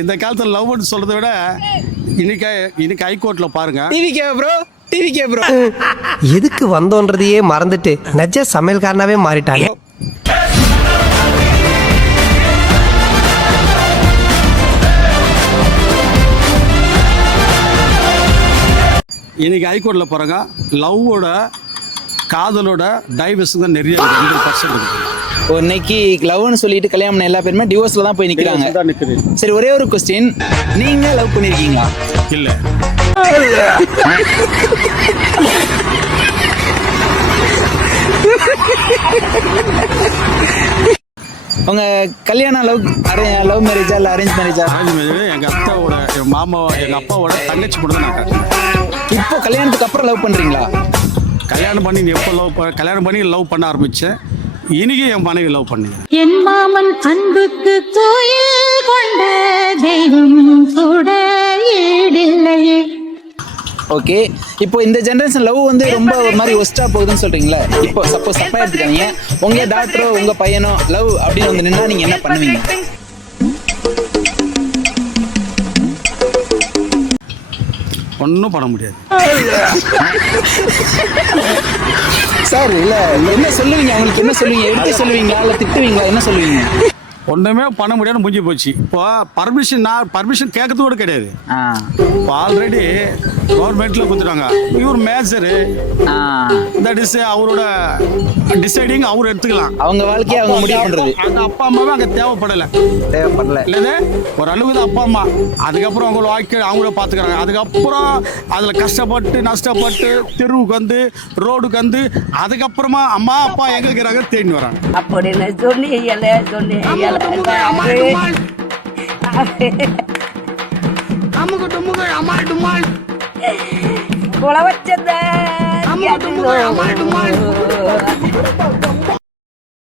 இந்த காலத்தில் லவ்னு சொல்றதை விட இன்னைக்கு ஹைகோர்ட்ல பாருங்க. டிவிக்கே ப்ரோ எதுக்கு வந்தோன்றதையே மறந்துட்டு நஜ சமையல்காரனாவே மாறிட்டாங்க. இன்னைக்கு ஹைகோர்ட்ல பாருங்க, லவ்வோட காதலோட டைவர்ஸ் தான் நிறைய 100% இருக்கு. இன்னைக்கு லவ்னு சொல்லிட்டு கல்யாணம் பண்ண எல்லா பேருமே டிவோர்ஸ்ல தான் போய் நிக்கிறாங்க. சரி, ஒரே ஒரு கொஸ்டின், நீங்க லவ் பண்ணிருக்கீங்களா? இல்ல. உங்க கல்யாணம் லவ் மேரேஜா இல்ல அரேஞ்ச் மேரேஜா? எங்க அத்தாவோட, எங்க மாமா, எங்க அப்பாவோட தங்கச்சி கூட தான் நான் காட்டுறேன். இப்போ கல்யாணத்துக்கு அப்புறம் லவ் பண்றீங்களா? கல்யாணம் பண்ணி லவ் பண்ண ஆரம்பிச்சேன். இன்னைக்கு என் மனைவி லவ் பண்ணி. என் மாமன் அன்புக்கு கோயில் கொண்ட தெய்வம் கூட ஈடில்லையே. ஓகே, இப்போ இந்த ஜெனரேஷன் லவ் வந்து ரொம்ப ஒரு மாதிரி ஒஸ்டா போகுதுன்னு சொல்றீங்களா? இப்போ சப்போஸ் தப்பா எடுத்துக்காதீங்க, உங்க டாக்டரோ உங்க பையனோ லவ் அப்படின்னு வந்து நின்னா நீங்க என்ன பண்ணுவீங்க? ஒன்றும் பண்ண முடியாது சார். இல்ல என்ன சொல்லுவீங்க அவங்களுக்கு? என்ன சொல்லுவீங்க? எடுத்து சொல்லுவீங்களா இல்ல திட்டுவீங்களா? என்ன சொல்லுவீங்க? ஒன்றுமே பண்ண முடியாது, முடிஞ்சு போச்சு. இப்போ பர்மிஷன் கேட்கறது கூட கிடையாது. இப்போ ஆல்ரெடி கவர்மெண்ட்ல கொடுத்துட்டாங்க. இவர் மேஜரு, தட் இஸ் அவரோட டிசைடிங் அவர் எடுத்துக்கலாம். அவங்க வாழ்க்கையை அவங்க முடிவு பண்றது. அந்த அப்பா அம்மாவே அங்கே தேவைப்படல இல்லது, ஒரு அளவுக்கு தான் அப்பா அம்மா. அதுக்கப்புறம் அவங்கள வாழ்க்கை அவங்கள பார்த்துக்கிறாங்க. அதுக்கப்புறம் அதில் கஷ்டப்பட்டு நஷ்டப்பட்டு தெருவுக்கு வந்து ரோடுக்கு வந்து அதுக்கப்புறமா அம்மா அப்பா எங்க இருக்கிறாங்க தேடி வராங்க. அப்படின்னு சொன்னி குளவச்சந்த